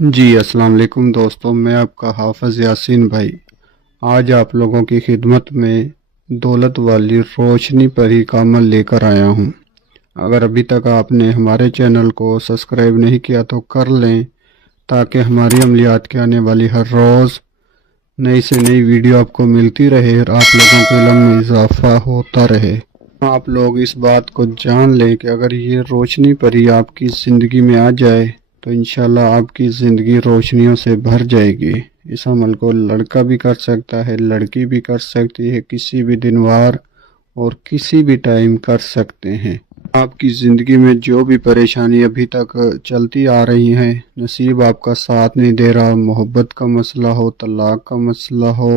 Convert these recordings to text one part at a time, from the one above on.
جی السلام علیکم دوستوں، میں آپ کا حافظ یاسین بھائی آج آپ لوگوں کی خدمت میں دولت والی روشنی پر ہی کا عمل لے کر آیا ہوں۔ اگر ابھی تک آپ نے ہمارے چینل کو سبسکرائب نہیں کیا تو کر لیں تاکہ ہماری عملیات کے آنے والی ہر روز نئی سے نئی ویڈیو آپ کو ملتی رہے اور آپ لوگوں کے علم میں اضافہ ہوتا رہے۔ آپ لوگ اس بات کو جان لیں کہ اگر یہ روشنی پر ہی آپ کی زندگی میں آ جائے تو انشاءاللہ آپ کی زندگی روشنیوں سے بھر جائے گی۔ اس عمل کو لڑکا بھی کر سکتا ہے، لڑکی بھی کر سکتی ہے، کسی بھی دن وار اور کسی بھی ٹائم کر سکتے ہیں۔ آپ کی زندگی میں جو بھی پریشانی ابھی تک چلتی آ رہی ہیں، نصیب آپ کا ساتھ نہیں دے رہا، محبت کا مسئلہ ہو، طلاق کا مسئلہ ہو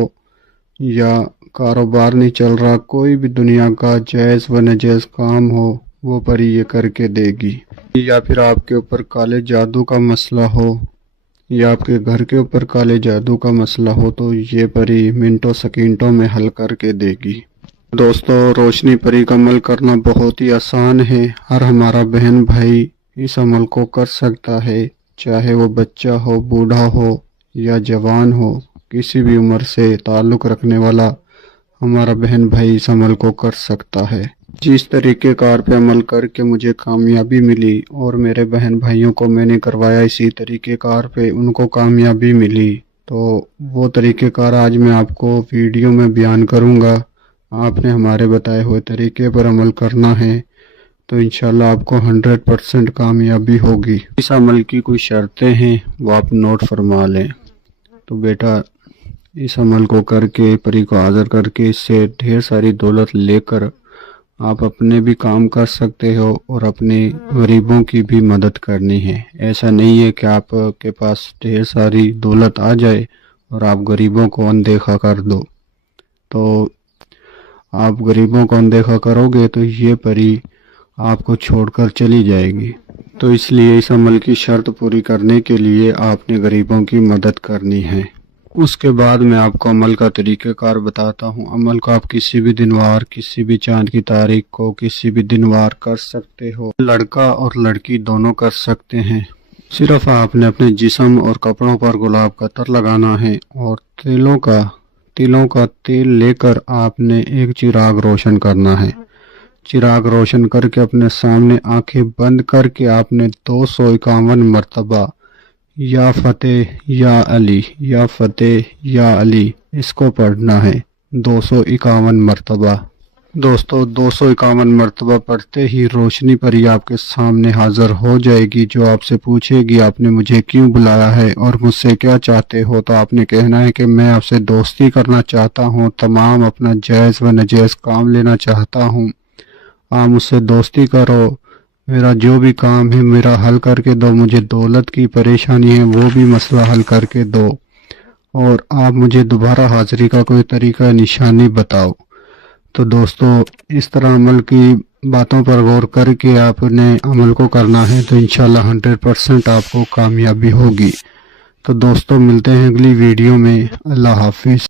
یا کاروبار نہیں چل رہا، کوئی بھی دنیا کا جائز و ناجائز کام ہو، وہ پری یہ کر کے دے گی۔ یا پھر آپ کے اوپر کالے جادو کا مسئلہ ہو یا آپ کے گھر کے اوپر کالے جادو کا مسئلہ ہو تو یہ پری منٹوں سیکنڈوں میں حل کر کے دے گی۔ دوستو، روشنی پری کا عمل کرنا بہت ہی آسان ہے۔ ہر ہمارا بہن بھائی اس عمل کو کر سکتا ہے، چاہے وہ بچہ ہو، بوڑھا ہو یا جوان ہو، کسی بھی عمر سے تعلق رکھنے والا ہمارا بہن بھائی اس عمل کو کر سکتا ہے۔ جس طریقے کار پہ عمل کر کے مجھے کامیابی ملی اور میرے بہن بھائیوں کو میں نے کروایا اسی طریقے کار پہ ان کو کامیابی ملی، تو وہ طریقے کار آج میں آپ کو ویڈیو میں بیان کروں گا۔ آپ نے ہمارے بتائے ہوئے طریقے پر عمل کرنا ہے تو انشاءاللہ آپ کو 100% کامیابی ہوگی۔ اس عمل کی کچھ شرطیں ہیں، وہ آپ نوٹ فرما لیں۔ تو بیٹا، اس عمل کو کر کے پری کو حاضر کر کے اس سے ڈھیر ساری دولت لے کر آپ اپنے بھی کام کر سکتے ہو اور اپنے غریبوں کی بھی مدد کرنی ہے۔ ایسا نہیں ہے کہ آپ کے پاس ڈھیر ساری دولت آ جائے اور آپ غریبوں کو اندیکھا کر دو۔ تو آپ غریبوں کو اندیکھا کرو گے تو یہ پری آپ کو چھوڑ کر چلی جائے گی۔ تو اس لیے اس عمل کی شرط پوری کرنے کے لیے آپ نے غریبوں کی مدد کرنی ہے۔ اس کے بعد میں آپ کو عمل کا طریقہ کار بتاتا ہوں۔ عمل کو آپ کسی بھی دن وار، کسی بھی چاند کی تاریخ کو کسی بھی دن وار کر سکتے ہو۔ لڑکا اور لڑکی دونوں کر سکتے ہیں۔ صرف آپ نے اپنے جسم اور کپڑوں پر گلاب کا عطر لگانا ہے اور تلوں کا تیل لے کر آپ نے ایک چراغ روشن کرنا ہے۔ چراغ روشن کر کے اپنے سامنے آنکھیں بند کر کے آپ نے 251 مرتبہ یا فتح یا علی، یا فتح یا علی اس کو پڑھنا ہے 251 مرتبہ۔ دوستو، 251 مرتبہ پڑھتے ہی روشنی پری آپ کے سامنے حاضر ہو جائے گی، جو آپ سے پوچھے گی آپ نے مجھے کیوں بلایا ہے اور مجھ سے کیا چاہتے ہو، تو آپ نے کہنا ہے کہ میں آپ سے دوستی کرنا چاہتا ہوں، تمام اپنا جائز و ناجائز کام لینا چاہتا ہوں، آپ مجھ سے دوستی کرو، میرا جو بھی کام ہے میرا حل کر کے دو، مجھے دولت کی پریشانی ہے وہ بھی مسئلہ حل کر کے دو، اور آپ مجھے دوبارہ حاضری کا کوئی طریقہ نشانی بتاؤ۔ تو دوستو، اس طرح عمل کی باتوں پر غور کر کے آپ نے عمل کو کرنا ہے تو انشاءاللہ 100% آپ کو کامیابی ہوگی۔ تو دوستو، ملتے ہیں اگلی ویڈیو میں۔ اللہ حافظ۔